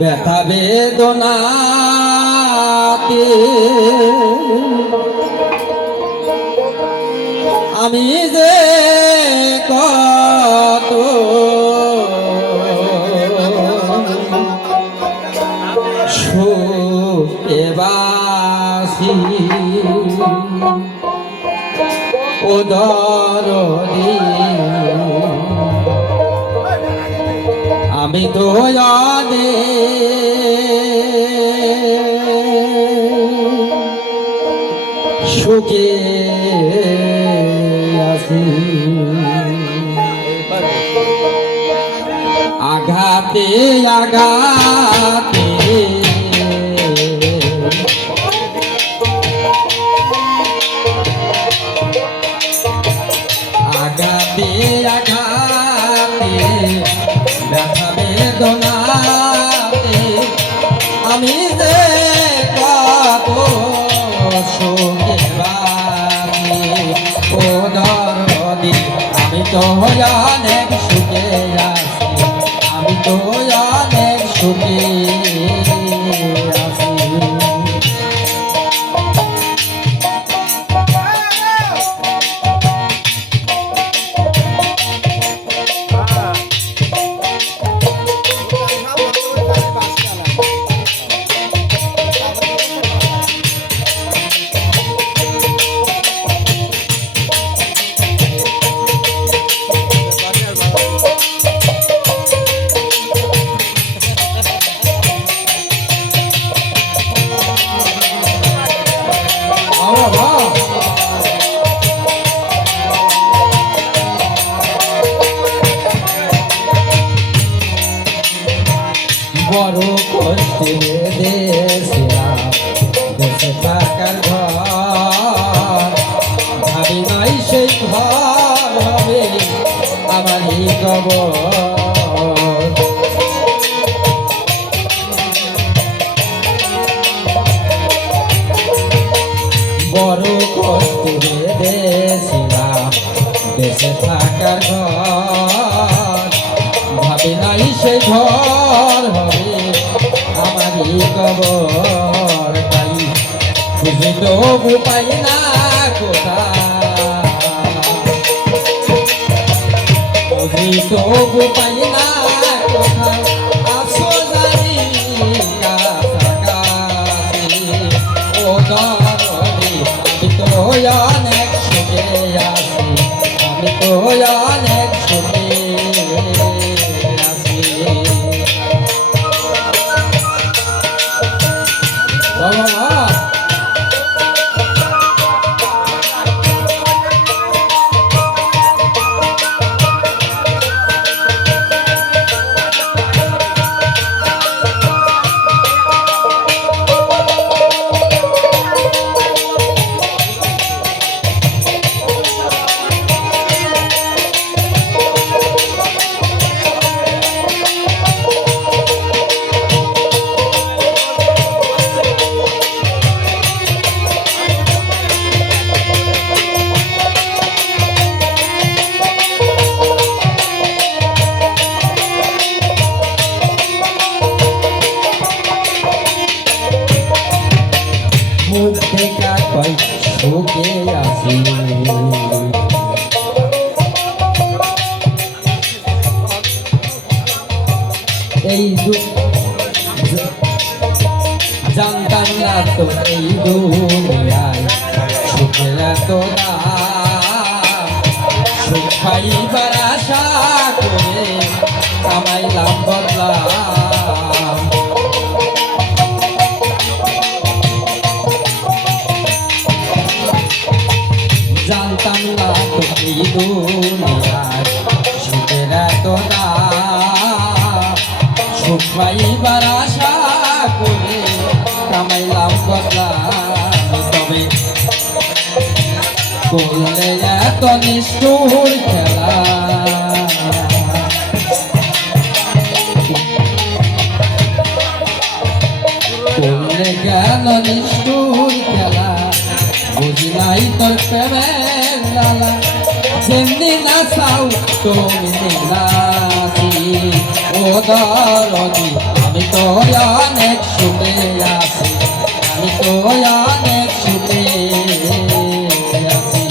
ব্যথা বেদনাতে আমি যে কত সুখে বাসি ও দরদি আমি তো জানি সুখে আছি আঘাতে আঘাতে আঘাতে আঘাতে ব্যথা বেদনাতে আমি যে কত সুখে বাসি ও দরদি আমি তো অনেক সুখে আছি আমি তো অনেক সুখে আছি বড় কষ্টে দেশিলাম দেশে থাকার ঘর ভাবি নাই সেই ঘর হবে আমারই কবর বড় কষ্টে দেশিলাম দেশে থাকার ঘর ভাবি নাই সেই ঘর হবে আমারই কবর তাই খুঁজে তবু পাই না কোথায় খুঁজে তবু পাই না কোথায় আসো জানি কাছাকাছি ও দরদি আমি তো অনেক সুখে আছি আমি তো অনেক সুখে সুখে আছি এই জানতাম না তো এই দুনিয়ায় সুখের এত সুখ পাইবার আশা করে কামাইলাম বদলাম জানতাম না তো এই দুনিয়ায় সুখের এত সুখ পাইবার আশা করে কামাইলাম বদলাম তবে করলে এত নিষ্ঠুর খেলা করলে কেন নিষ্ঠুর খেলা বুঝি নাই তোর প্রেমের জ্বালা যেমনি না চাও তুমি নীলাসি ও দরদি আমি তো অনেক সুখে আছি আমি তো অনেক সুখে আছি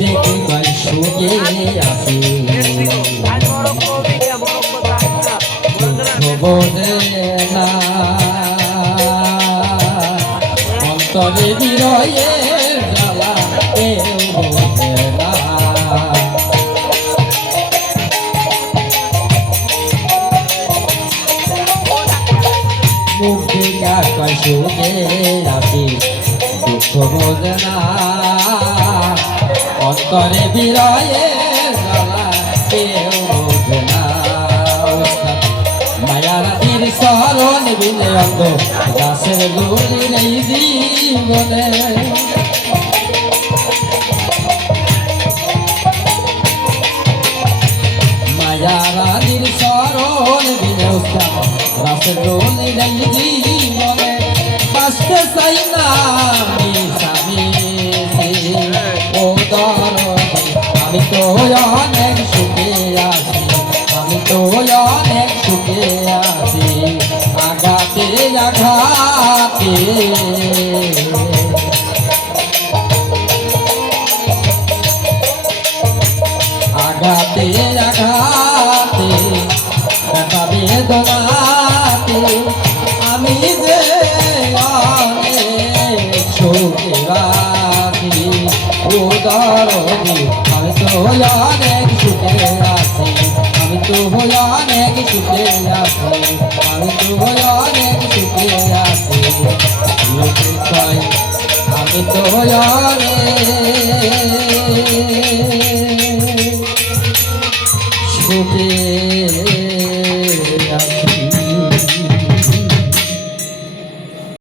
দেখি ভাই সুখে আছি বোঝে না অন্তরে বিরয়ে জ্বালা কেউ বোঝে না মুখ দেখা কয় সুখে আছি দুঃখ বোঝে না অন্তরে বিরয়ে জ্বালা কেউ বোঝে না মায়ারাতির শরণ বিনে অঙ্গ গাছের গুলি নেই জীবনে মায়ারাতির শরণ বিনে গাছের গুলি নেই জীবনে বাঁচতে চাই না স্বামী ও দরদি আমি তো অনেক সুখে আছি আমি তো অনেক সুখে আছি আঘাতে আঘাতে আঘাতে আঘাতে ব্যথা বেদনাতে আমি যে অনেক সুখে আছি ও দরদি আমি তো অনেক সুখে আছি আমি তো অনেক সুখে আছি আমি তো অনেক সুখে আছি লোকে কয় আমি তো অনেক সুখে